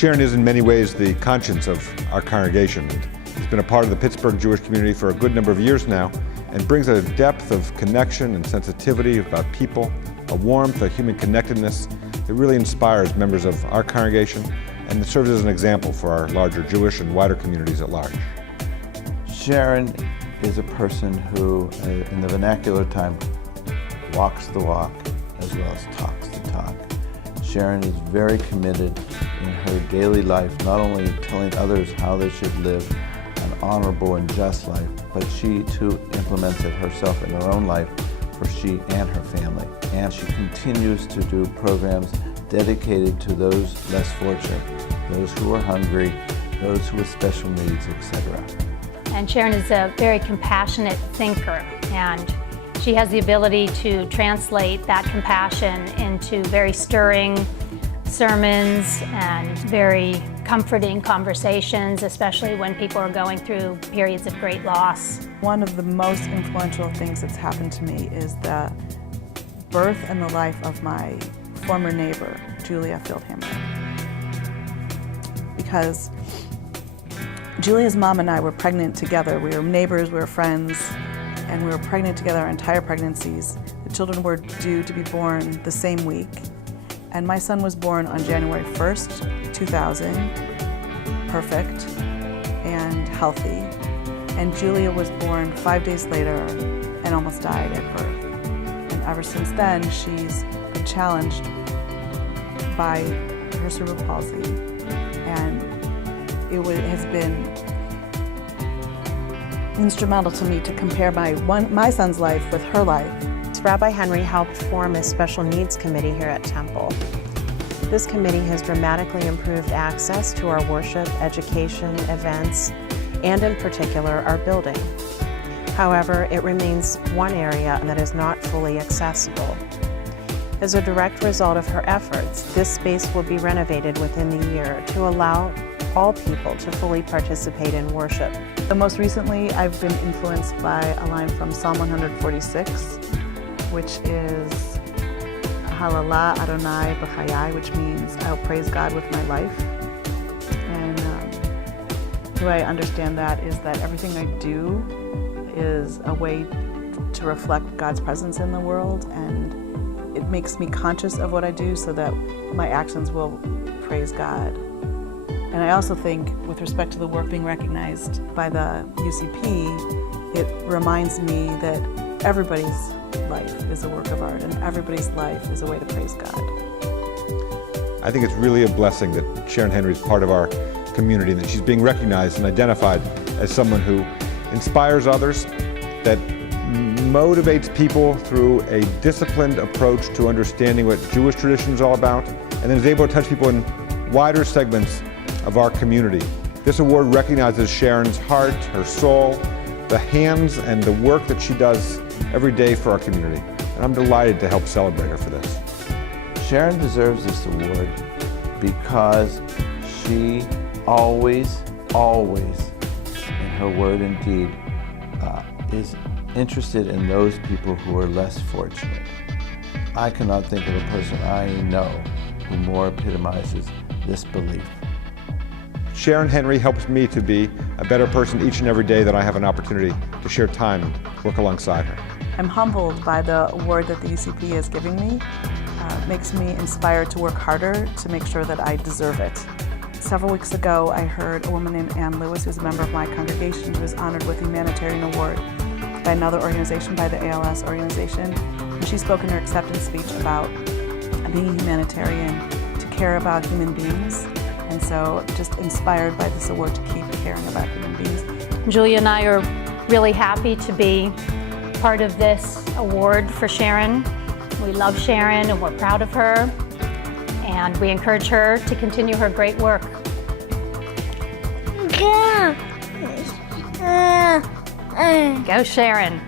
Sharon is in many ways the conscience of our congregation. She's been a part of the Pittsburgh Jewish community for a good number of years now and brings a depth of connection and sensitivity about people, a warmth, a human connectedness that really inspires members of our congregation and serves as an example for our larger Jewish and wider communities at large. Sharon is a person who, in the vernacular time, walks the walk as well as talks the talk. Sharon is very committed in her daily life, not only telling others how they should live an honorable and just life, but she too implements it herself in her own life for she and her family. And she continues to do programs dedicated to those less fortunate, those who are hungry, those who have special needs, etc. And Sharon is a very compassionate thinker, and she has the ability to translate that compassion into very stirring sermons and very comforting conversations, especially when people are going through periods of great loss. One of the most influential things that's happened to me is the birth and the life of my former neighbor, Julia Fieldhammer. Because Julia's mom and I were pregnant together. We were neighbors, we were friends, and we were pregnant together our entire pregnancies. The children were due to be born the same week. And my son was born on January 1st, 2000, perfect and healthy. And Julia was born 5 days later and almost died at birth. And ever since then, she's been challenged by her cerebral palsy. And it has been instrumental to me to compare my son's life with her life. Rabbi Henry helped form a special needs committee here at Temple. This committee has dramatically improved access to our worship, education, events, and in particular, our building. However, it remains one area that is not fully accessible. As a direct result of her efforts, this space will be renovated within the year to allow all people to fully participate in worship. Most recently, I've been influenced by a line from Psalm 146, which is Halala Adonai B'chayai, which means I'll praise God with my life. And the way I understand that is that everything I do is a way to reflect God's presence in the world, and it makes me conscious of what I do so that my actions will praise God. And I also think, with respect to the work being recognized by the UCP, it reminds me that everybody's life is a work of art, and everybody's life is a way to praise God. I think it's really a blessing that Sharon Henry is part of our community and that she's being recognized and identified as someone who inspires others, that motivates people through a disciplined approach to understanding what Jewish tradition is all about, and then is able to touch people in wider segments of our community. This award recognizes Sharon's heart, her soul, the hands and the work that she does every day for our community. And I'm delighted to help celebrate her for this. Sharon deserves this award because she always, in her word and deed, is interested in those people who are less fortunate. I cannot think of a person I know who more epitomizes this belief. Sharon Henry helps me to be a better person each and every day that I have an opportunity to share time and work alongside her. I'm humbled by the award that the UCP is giving me. It makes me inspired to work harder to make sure that I deserve it. Several weeks ago, I heard a woman named Ann Lewis, who's a member of my congregation, who was honored with the Humanitarian Award by another organization, by the ALS organization. And she spoke in her acceptance speech about being a humanitarian, to care about human beings. And so just inspired by this award to keep caring about human beings. Julia and I are really happy to be part of this award for Sharon. We love Sharon and we're proud of her. And we encourage her to continue her great work. Go Sharon.